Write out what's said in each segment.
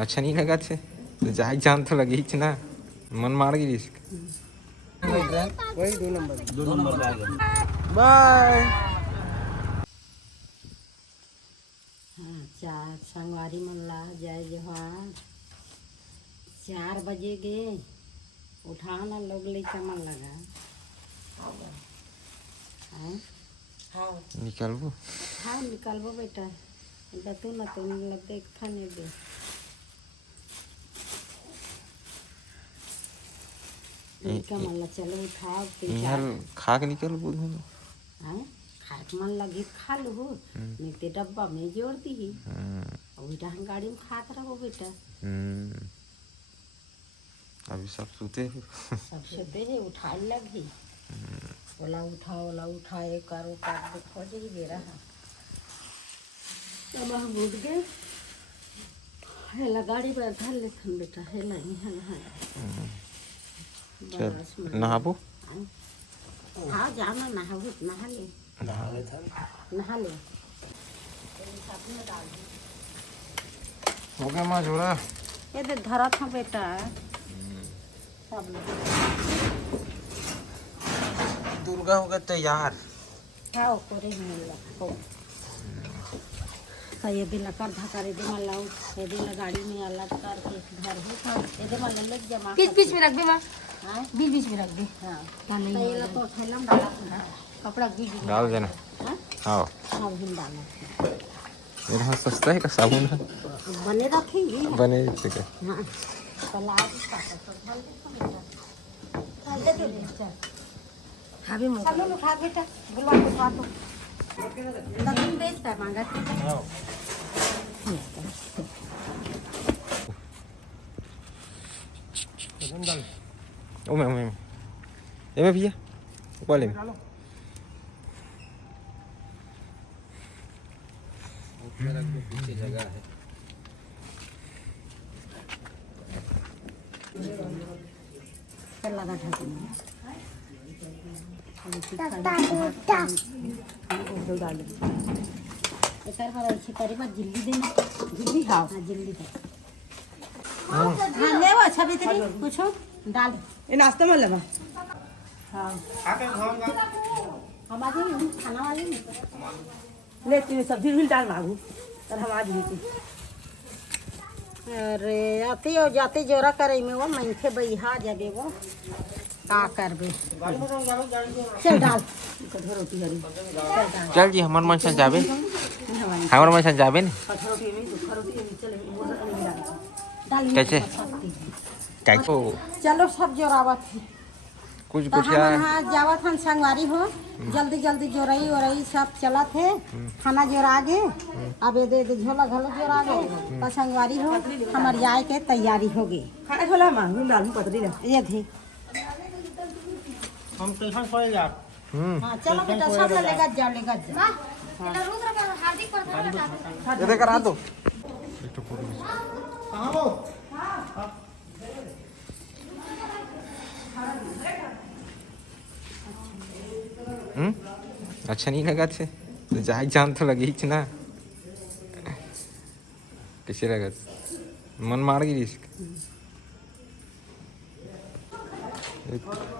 अच्छा नहीं लगा छे तो जाए जान तो लगी ही ना मन मार गई रिस्क वही 2 नंबर बाय। हाँ चार संगवारी मन ला जय जोहार 4 बजे गे उठा ना लोग लइका मन लगा हाँ निकलबो हाँ निकलबो बेटा तू ना तो लग देख खाने दे लइका मन ला चलो उठाओ यार खा के निकलबो धुन हाँ खाए मन लगी खा लो नहीं ते डब्बा में जोड़ दी वही हम गाड़ी में खात रहो बेटा अभी सब सोते हो सब सोते है उठाए लगी ओला उठाए करो कर देखो जी बेरा तब हम उठ गए हेला गाड़ी पर धर लेथन बेटा हेला यहाँ नहाबो हाँ जाना नहा ले हो गया माँ जोड़ा ये दे धरा था बेटा सब दुर्गा हो गया तैयार खाओ करे मिल हो ये दिन कर धक्का रे दिन लाओ ये दिन गाड़ी में अलग करके घर हो खाओ ये दिन मन लग जमा बीच में रख दे मां हां बीच में रख दे हां तो ये तो थैला में डाला कपड़ा बीच में डाल देना हां हाँ साबुन डालना मेरे हाथ सस्ता है का साबुन है बने रखेंगे बने थे हां सलाद का तो डाल दे बेटा खाबे मो सब लोग खा बेटा बुलवा को खा तो तकिन बेचता मांगा हां ओ मैं ये मैं भैया वाले में पीछे जगह है चल लगा ढक इतर पर अच्छी परिवार जिल्ली देना जिल्ली खाओ हां जिल्ली दे हां ले वो अच्छा भीतरी पूछो डाल ये नाश्ता में लगा हां आके खाऊंगा हम आज खाना वाले ले तू सब्जी भी डाल मांगू और हम आज भी अरे आते हो जाते जोरा करे में वो मनखे बैहा जाबे वो का करबे चल डाल रोटी हरी चल जी हमार मन से जाबे हमार मन से जाबे ने कैसे कैसे चलो सब जोरावत है कुछ तो कुछ यार हाँ जावत हम संगवारी हो जल्दी जल्दी जोरई ओरई सब चलत है खाना जोरा गे अब ये दे झोला घलो जोरा गे तो संगवारी हो हमार जाए के तैयारी हो गई खाना खोला मां हम डालू पतली ना ये थी हम टेंशन खोले जा हाँ चलो बेटा सब लेगा जाओ ये दे करा दो कहां वो अच्छा नहीं लगा छे तो जाए जान तो लगी ही ना कैसे लगा मन मार गई रिस्क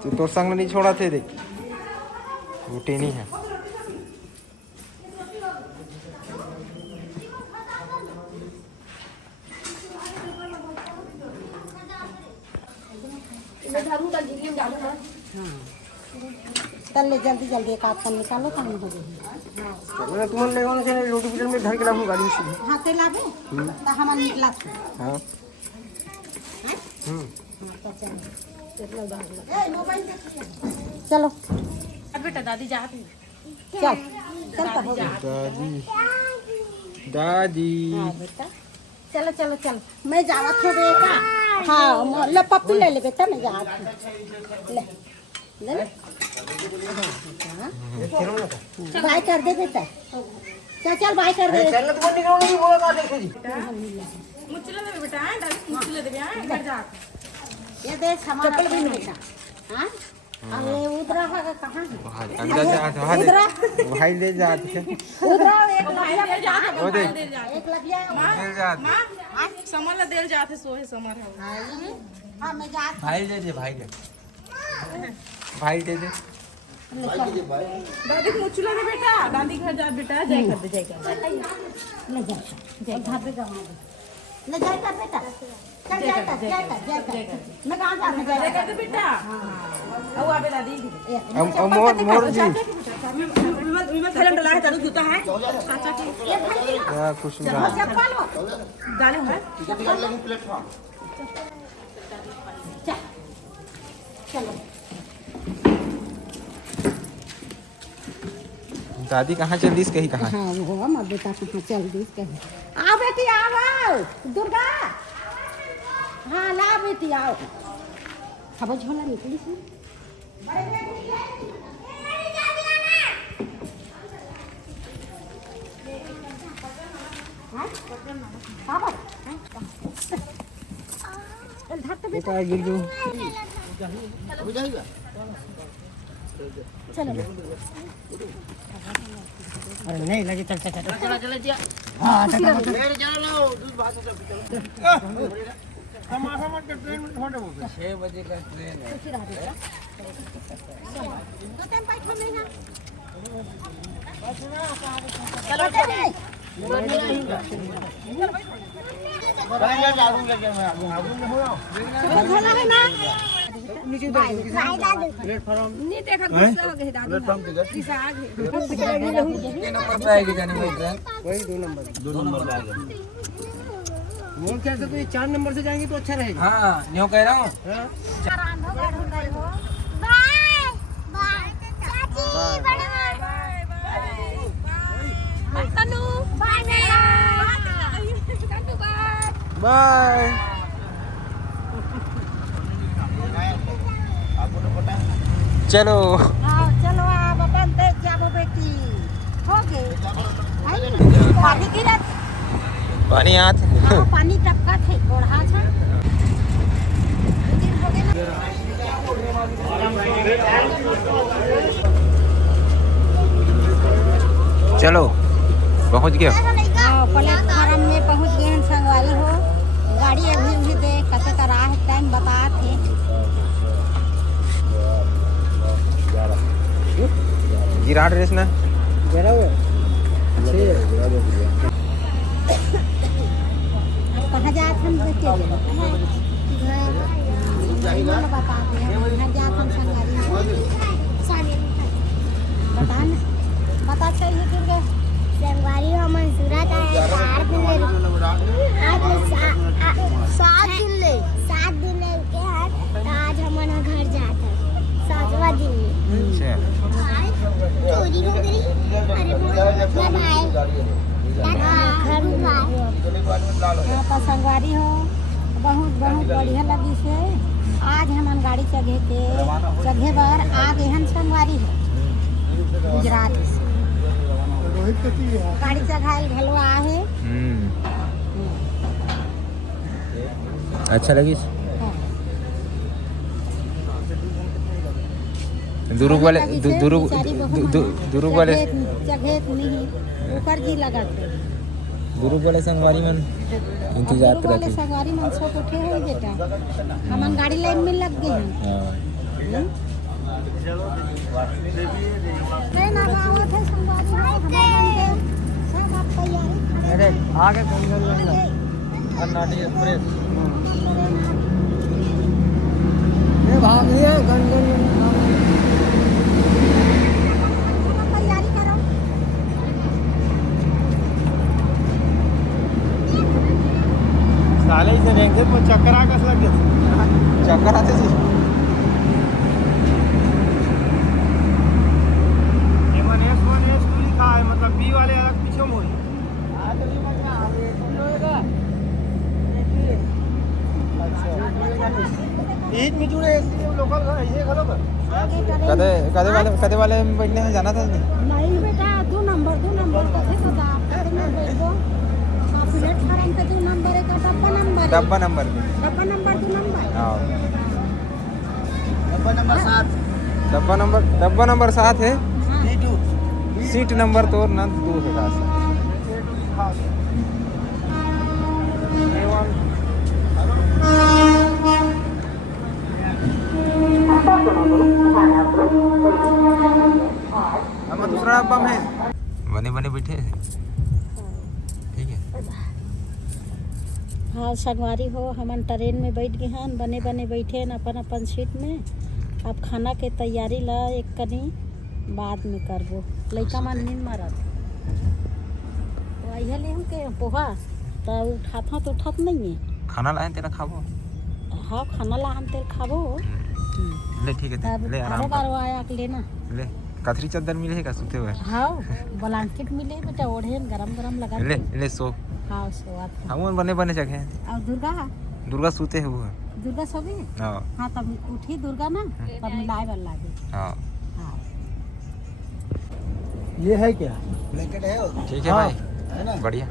तो तोर संग नहीं छोड़ा थे देख वो टेनी है मैं धारू का जिल्ली में डालू ना चल ले जल्दी जल्दी एक आध निकालो काम हो गई मैं तुम ले होने से रोटी पिटन में धर के लाऊं गाड़ी में हाँ ते लाबे तो हमार निकला था हाँ चलो बेटा दादी जाती चल चल तो हो गया दादी दादी हाँ बेटा चलो चलो चलो मैं जावत हूँ बेटा हाँ ले पप्पी ले ले बेटा मैं जावत हूँ ले ले बाय कर दे बेटा चल चल बाय कर दे चल तो निकलने की बोला का देखो जी मुचले दे बेटा दादी मुचले दे बेटा घर जा ये दे सामान चप्पल भी नहीं बेटा हाँ अरे उधरा है कहाँ है भाई अंदर जा वहाँ उधरा भाई ले जाते थे उधरा एक लबिया पे जाके वो देख एक लबिया ले जाते आज समर ला देल जाते सोहे समर है हाँ मैं जा भाई ले दे भाई दे दादी को मुचुला दे बेटा दादी घर जा बेटा जय कर दे ले जा घर पे जाओ ले जा कर बेटा चल जा कर मैं कहाँ जा जय कर दे बेटा हां आओ आबे दादी मोर जी मैं फिल्म डला है चालू जूता है चाचा की यार कुछ नहीं चप्पल हो डाले हैं चलो दादी कहाँ चल रही कहीं कहाँ हाँ वो मत बेटा कहाँ चल दी कहीं आओ बेटी आओ दुर्गा हाँ ला बेटी आओ खबर झोला निकली सी बेटा गिर जो चलो अरे नहीं लगे चल चल चल हाँ चल समासा मत कर ट्रेन में छोटे बोल 6 बजे का ट्रेन है दो टाइम बैठो नहीं ना चलो झोला है ना नीचे प्लेटफॉर्म नहीं देखा गुस्सा हो गए दादी प्लेटफॉर्म किधर किसा आगे वही 2 नंबर मोड़ कैसे तो ये 4 नंबर से जाएंगे तो अच्छा रहेगा हाँ न्यू कह रहा हूँ बाय चलो हाँ चलो आप अपन देख जाओ बेटी हो गए पानी गिरत पानी हाथ हाँ, पानी टपका थे गोढ़ा था दिन हो गए ना चलो पहुँच गया हाँ प्लेटफार्म में पहुँच गए हैं संगवारी हो गाड़ी अभी भी दे कते का राह टाइम बता थे गिराट रेस ना जरा हुआ कहाँ जा हम बता दे हम जा हम संगवारी बता ना बता चाहिए दुर्गा संगवारी हो मंसूरा का है 4 दिन ले आज 7 दिन ले के हैं तो आज हमारा घर जाता है 7वां दिन में अच्छा चोरी हो गई अरे मैं भाई घर में यहाँ पर संगवारी हो बहुत बहुत बढ़िया लगी से आज हम गाड़ी चढ़े बार आ गए हम संगवारी हो गुजरात से गाड़ी चढ़ाई घलवा है अच्छा लगी हाँ। दुरुग वाले दुरुग वाले जगह नहीं ऊपर जी लगा थे दुरुग वाले संगवारी में इंतजार दुरुग वाले संगवारी मन सब उठे हैं बेटा हमन गाड़ी लाइन में लग गए हैं ट्रेन अब आवत है संगवारी सब आप तैयारी अरे आगे गंगन कर्नाटक एक्सप्रेस ये भाग लिया गंगन तैयारी करो साले से रेंगे तो चक्कर आ कस लग गया चक्कर आते थे M1S1 S2 लिखा है मतलब बी वाले अलग पीछे मोड़ ईद में जुड़े लोकल ये खलो कर आगे ट्रेन कदे वाले में बैठने हैं जाना था नहीं नहीं बेटा 2 नंबर कथे पता कते में बैठो प्लेटफार्म पे 2 नंबर है का डब्बा नंबर 2 नंबर पे डब्बा नंबर 2 नंबर हाँ डब्बा नंबर 7 डब्बा नंबर 7 है। हाँ। सीट नंबर तो ना 2 है का हम दूसरा डब्बा में बने बने बैठे हैं। ठीक है। हाँ संगवारी हो, हमन ट्रेन में बैठ गए हैं, बने बने बैठे हैं अपन अपन सीट में। अब खाना के तैयारी ला एक कनी बाद में करबो। लइका मन नींद मारत तो आइए ले हम के पोहा तो उठाता तो उठत नहीं है। खाना लाए तेरा खाबो। हाँ खाना ला हम तेल खाबो। ले ठीक है तब ले आराम आरो कर। बारो आया के लेना। ले कथरी चादर मिले है का सुते हुए। हाँ ब्लैंकेट मिले बेटा, ओढ़े गरम गरम लगा ले ले सो। हाँ स्वाद। हम बने बने जगह और दुर्गा सोते है वो। दुर्गा सोबे। हाँ हाँ तब उठी दुर्गा ना तब मिलाए वाला लागे। हाँ हाँ ये है क्या? ठीक है भाई, है ना बढ़िया।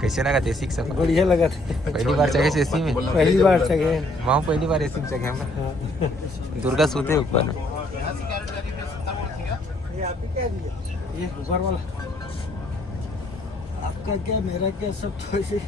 कैसे लगा देसी का सफर? बढ़िया लगा था। पहली बार चढ़े एसी में। पहली बार चढ़े। वहाँ पहली बार एसी में चढ़े हम। दुर्गा सोते ऊपर में। ये ऊपर वाला आपका क्या मेरा क्या सब तो ऐसे